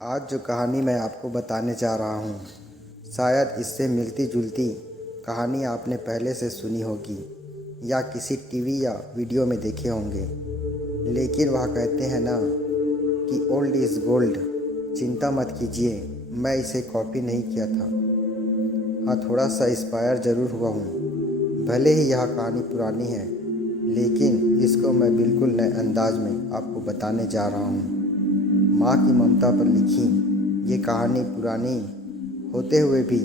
आज जो कहानी मैं आपको बताने जा रहा हूँ, शायद इससे मिलती जुलती कहानी आपने पहले से सुनी होगी या किसी टीवी या वीडियो में देखे होंगे। लेकिन वह कहते हैं ना कि ओल्ड इज़ गोल्ड। चिंता मत कीजिए, मैं इसे कॉपी नहीं किया था। हाँ, थोड़ा सा इंस्पायर ज़रूर हुआ हूँ। भले ही यह कहानी पुरानी है, लेकिन इसको मैं बिल्कुल नए अंदाज में आपको बताने जा रहा हूँ। माँ की ममता पर लिखी ये कहानी पुरानी होते हुए भी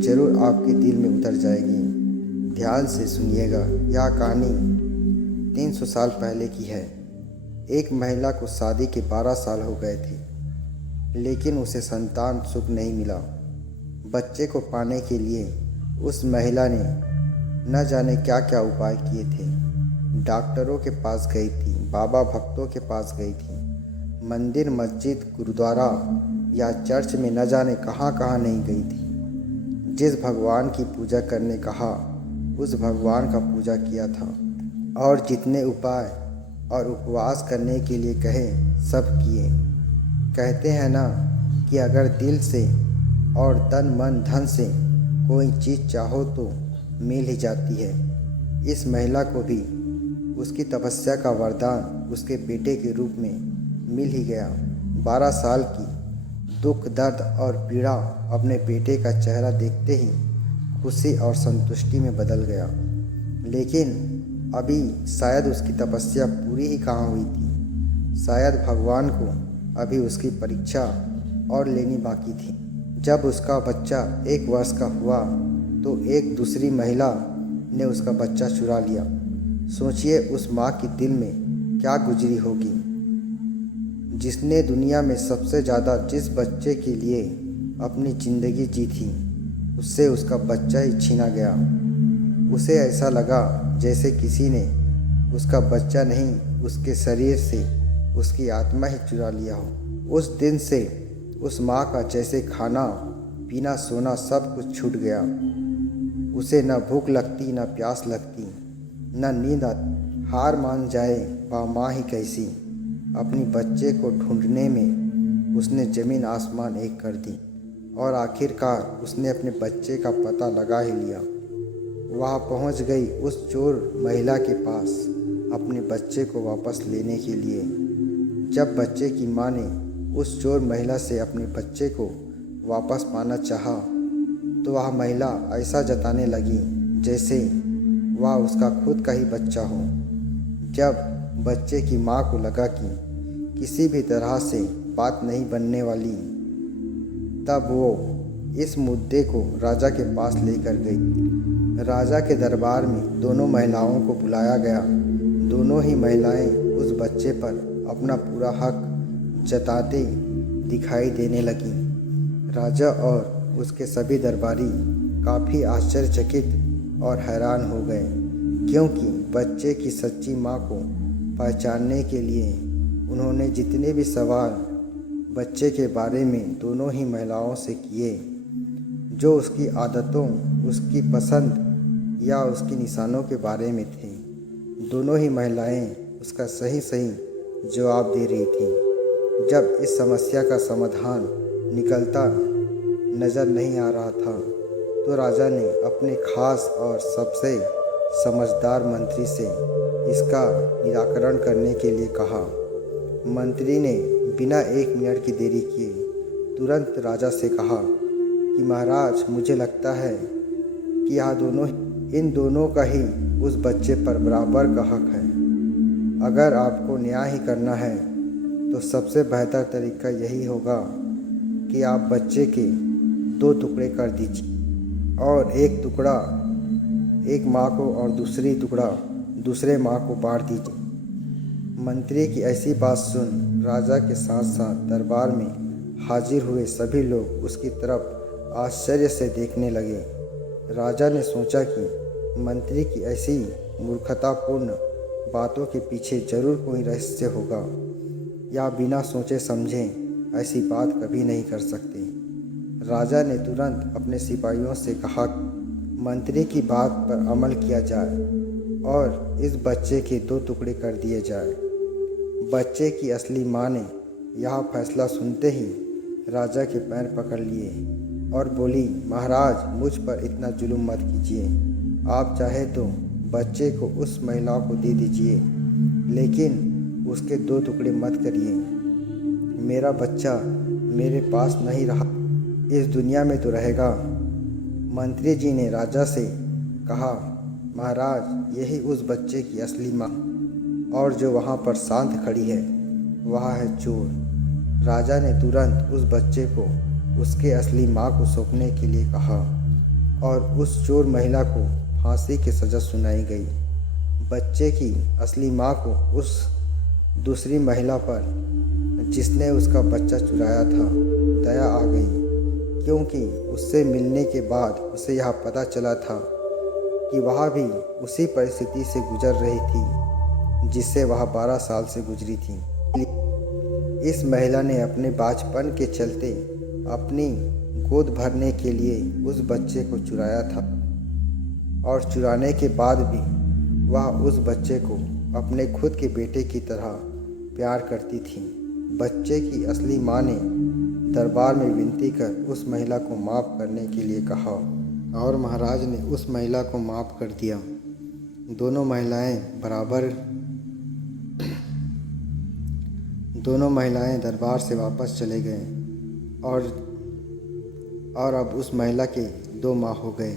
ज़रूर आपके दिल में उतर जाएगी। ध्यान से सुनिएगा। यह कहानी 300 साल पहले की है। एक महिला को शादी के 12 साल हो गए थे, लेकिन उसे संतान सुख नहीं मिला। बच्चे को पाने के लिए उस महिला ने न जाने क्या क्या उपाय किए थे। डॉक्टरों के पास गई थी, बाबा भक्तों के पास गई थी, मंदिर, मस्जिद, गुरुद्वारा या चर्च में न जाने कहाँ कहाँ नहीं गई थी। जिस भगवान की पूजा करने कहा, उस भगवान का पूजा किया था और जितने उपाय और उपवास करने के लिए कहे सब किए। कहते हैं ना कि अगर दिल से और तन मन धन से कोई चीज़ चाहो तो मिल ही जाती है। इस महिला को भी उसकी तपस्या का वरदान उसके बेटे के रूप में मिल ही गया। 12 साल की दुख, दर्द और पीड़ा अपने बेटे का चेहरा देखते ही खुशी और संतुष्टि में बदल गया। लेकिन अभी शायद उसकी तपस्या पूरी ही कहाँ हुई थी। शायद भगवान को अभी उसकी परीक्षा और लेनी बाकी थी। जब उसका बच्चा 1 वर्ष का हुआ तो एक दूसरी महिला ने उसका बच्चा चुरा लिया। सोचिए उस माँ के दिल में क्या गुजरी होगी, जिसने दुनिया में सबसे ज़्यादा जिस बच्चे के लिए अपनी ज़िंदगी जी थी, उससे उसका बच्चा ही छीना गया। उसे ऐसा लगा जैसे किसी ने उसका बच्चा नहीं, उसके शरीर से उसकी आत्मा ही चुरा लिया हो। उस दिन से उस माँ का जैसे खाना पीना सोना सब कुछ छूट गया। उसे न भूख लगती, न प्यास लगती, न नींद आती। हार मान जाए वह माँ ही कैसी। अपनी बच्चे को ढूंढने में उसने ज़मीन आसमान एक कर दी और आखिरकार उसने अपने बच्चे का पता लगा ही लिया। वह पहुंच गई उस चोर महिला के पास अपने बच्चे को वापस लेने के लिए। जब बच्चे की मां ने उस चोर महिला से अपने बच्चे को वापस पाना चाहा, तो वह महिला ऐसा जताने लगी जैसे वह उसका खुद का ही बच्चा हो। जब बच्चे की माँ को लगा कि किसी भी तरह से बात नहीं बनने वाली, तब वो इस मुद्दे को राजा के पास लेकर गई। राजा के दरबार में दोनों महिलाओं को बुलाया गया। दोनों ही महिलाएं उस बच्चे पर अपना पूरा हक जताते दिखाई देने लगीं। राजा और उसके सभी दरबारी काफ़ी आश्चर्यचकित और हैरान हो गए, क्योंकि बच्चे की सच्ची माँ को पहचानने के लिए उन्होंने जितने भी सवाल बच्चे के बारे में दोनों ही महिलाओं से किए, जो उसकी आदतों, उसकी पसंद या उसकी निशानों के बारे में थे, दोनों ही महिलाएं उसका सही सही जवाब दे रही थीं। जब इस समस्या का समाधान निकलता नज़र नहीं आ रहा था, तो राजा ने अपने खास और सबसे समझदार मंत्री से इसका निराकरण करने के लिए कहा। मंत्री ने बिना 1 मिनट की देरी किए तुरंत राजा से कहा कि महाराज, मुझे लगता है कि इन दोनों का ही उस बच्चे पर बराबर का हक है। अगर आपको न्याय ही करना है तो सबसे बेहतर तरीका यही होगा कि आप बच्चे के 2 टुकड़े कर दीजिए और एक टुकड़ा एक माँ को और दूसरी टुकड़ा दूसरे माँ को बांट दीजिए। मंत्री की ऐसी बात सुन राजा के साथ साथ दरबार में हाजिर हुए सभी लोग उसकी तरफ आश्चर्य से देखने लगे। राजा ने सोचा कि मंत्री की ऐसी मूर्खतापूर्ण बातों के पीछे जरूर कोई रहस्य होगा, या बिना सोचे समझे ऐसी बात कभी नहीं कर सकते। राजा ने तुरंत अपने सिपाहियों से कहा, मंत्री की बात पर अमल किया जाए और इस बच्चे के 2 टुकड़े कर दिए जाए। बच्चे की असली माँ ने यह फैसला सुनते ही राजा के पैर पकड़ लिए और बोली, महाराज, मुझ पर इतना जुल्म मत कीजिए। आप चाहे तो बच्चे को उस महिला को दे दीजिए, लेकिन उसके 2 टुकड़े मत करिए। मेरा बच्चा मेरे पास नहीं रहा, इस दुनिया में तो रहेगा। मंत्री जी ने राजा से कहा, महाराज, यही उस बच्चे की असली माँ, और जो वहाँ पर शांत खड़ी है वह है चोर। राजा ने तुरंत उस बच्चे को उसके असली माँ को सौंपने के लिए कहा और उस चोर महिला को फांसी की सज़ा सुनाई गई। बच्चे की असली माँ को उस दूसरी महिला पर, जिसने उसका बच्चा चुराया था, दया आ गई, क्योंकि उससे मिलने के बाद उसे यह पता चला था कि वह भी उसी परिस्थिति से गुजर रही थी जिससे वह 12 साल से गुजरी थी। इस महिला ने अपने बाँझपन के चलते अपनी गोद भरने के लिए उस बच्चे को चुराया था, और चुराने के बाद भी वह उस बच्चे को अपने खुद के बेटे की तरह प्यार करती थी। बच्चे की असली माँ ने दरबार में विनती कर उस महिला को माफ़ करने के लिए कहा, और महाराज ने उस महिला को माफ़ कर दिया। दोनों महिलाएं दरबार से वापस चले गए और अब उस महिला के 2 माँ हो गए।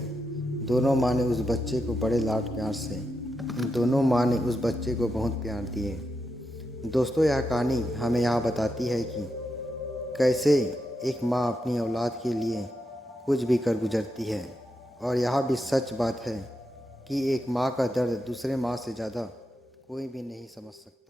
दोनों माँ ने उस बच्चे को बड़े लाड प्यार से दोनों माँ ने उस बच्चे को बहुत प्यार दिए। दोस्तों, यह कहानी हमें यह बताती है कि कैसे एक माँ अपनी औलाद के लिए कुछ भी कर गुजरती है, और यह भी सच बात है कि एक माँ का दर्द दूसरे माँ से ज़्यादा कोई भी नहीं समझ सकता।